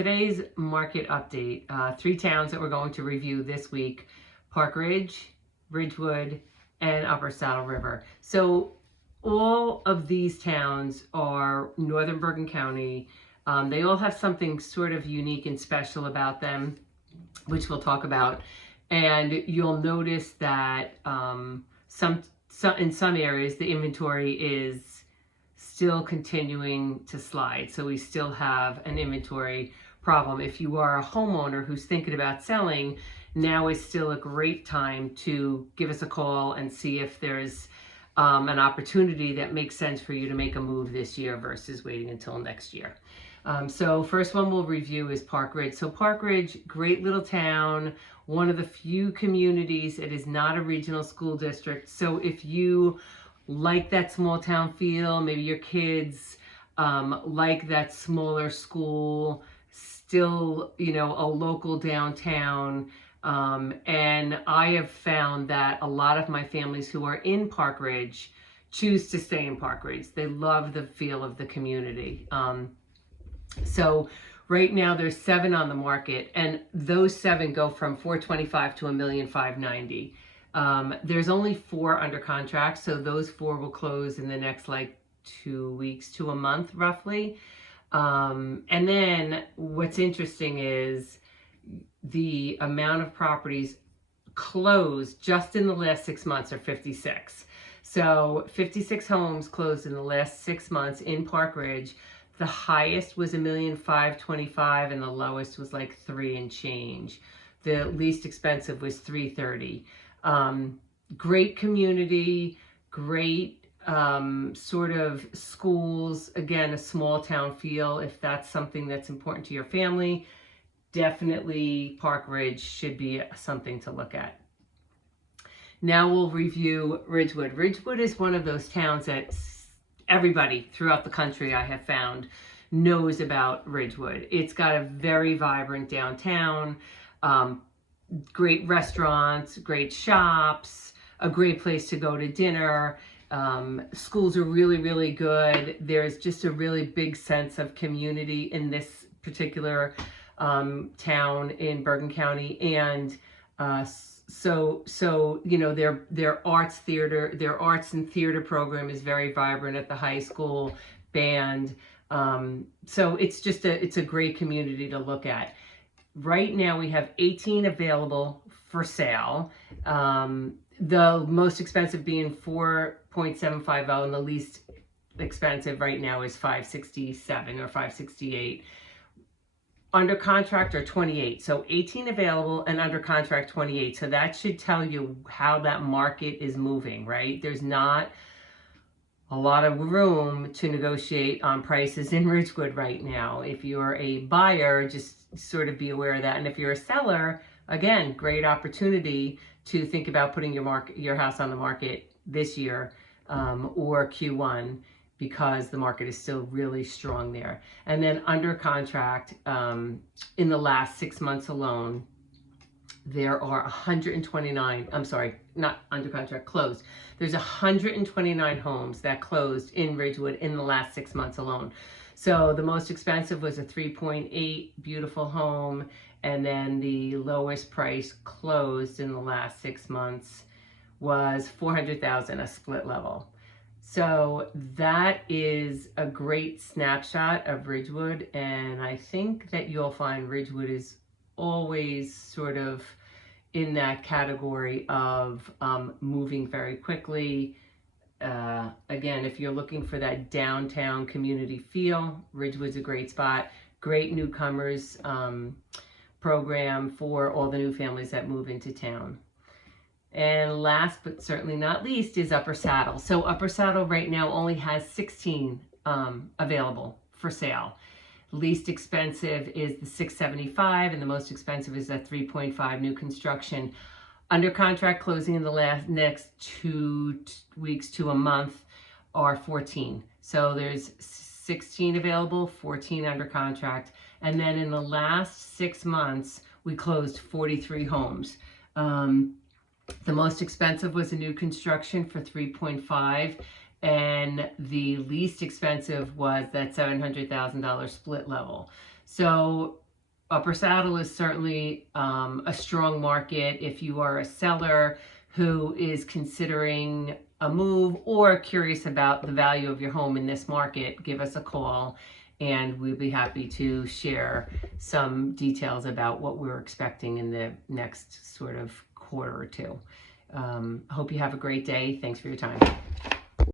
today's market update, three towns that we're going to review this week: Park Ridge, Ridgewood, and Upper Saddle River. So all of these towns are northern Bergen County. They all have something sort of unique and special about them, which we'll talk about. And you'll notice that in some areas the inventory is still continuing to slide. So we still have an inventory problem. If you are a homeowner who's thinking about selling, now is still a great time to give us a call and see if there's an opportunity that makes sense for you to make a move this year versus waiting until next year. So first one we'll review is Park Ridge. So Park Ridge, great little town, one of the few communities. It is not a regional school district. So if you like that small town feel, maybe your kids like that smaller school, still, you know, a local downtown. And I have found that a lot of my families who are in Park Ridge choose to stay in Park Ridge. They love the feel of the community. So right now there's 7 on the market, and those 7 go from $425,000 to $1,590,000. There's only 4 under contract, so those 4 will close in the next like 2 weeks to a month roughly. And then what's interesting is the amount of properties closed just in the last 6 months are 56. So 56 homes closed in the last 6 months in Park Ridge. The highest was $1,525,000 and the lowest was like 3 and change. The least expensive was $330,000. Great community, great sort of schools. Again, a small town feel. If that's something that's important to your family, definitely Park Ridge should be something to look at. Now we'll review Ridgewood. Ridgewood is one of those towns that everybody throughout the country, I have found, knows about Ridgewood. It's got a very vibrant downtown, great restaurants, great shops, a great place to go to dinner. Schools are really, really good. There's just a really big sense of community in this particular town in Bergen County. And so you know, their arts and theater program is very vibrant at the high school, band. So it's a great community to look at. Right now we have 18 available for sale. The most expensive being $4.750, and the least expensive right now is $567 or $568. Under contract are 28. So 18 available and under contract 28. So that should tell you how that market is moving, right? There's not a lot of room to negotiate on prices in Ridgewood right now. If you're a buyer, just sort of be aware of that. And if you're a seller, again, great opportunity to think about putting your house on the market this year or Q1, because the market is still really strong there. And then under contract, in the last 6 months alone, there are 129, I'm sorry, not under contract, closed. There's 129 homes that closed in Ridgewood in the last 6 months alone. So the most expensive was a 3.8 beautiful home, and then the lowest price closed in the last 6 months was $400,000, a split level. So that is a great snapshot of Ridgewood, and I think that you'll find Ridgewood is always sort of in that category of moving very quickly. Again, if you're looking for that downtown community feel, Ridgewood's a great spot. Great newcomers program for all the new families that move into town. And last but certainly not least is Upper Saddle. So Upper Saddle right now only has 16 available for sale. Least expensive is the $675, and the most expensive is that 3.5 new construction. Under contract closing in the next 2 weeks to a month are 14. So there's 16 available, 14 under contract. And then in the last 6 months, we closed 43 homes. The most expensive was a new construction for 3.5, and the least expensive was that $700,000 split level. So Upper Saddle is certainly a strong market if you are a seller who is considering a move or curious about the value of your home in this market. Give us a call and we'll be happy to share some details about what we're expecting in the next sort of quarter or two. Hope you have a great day. Thanks for your time.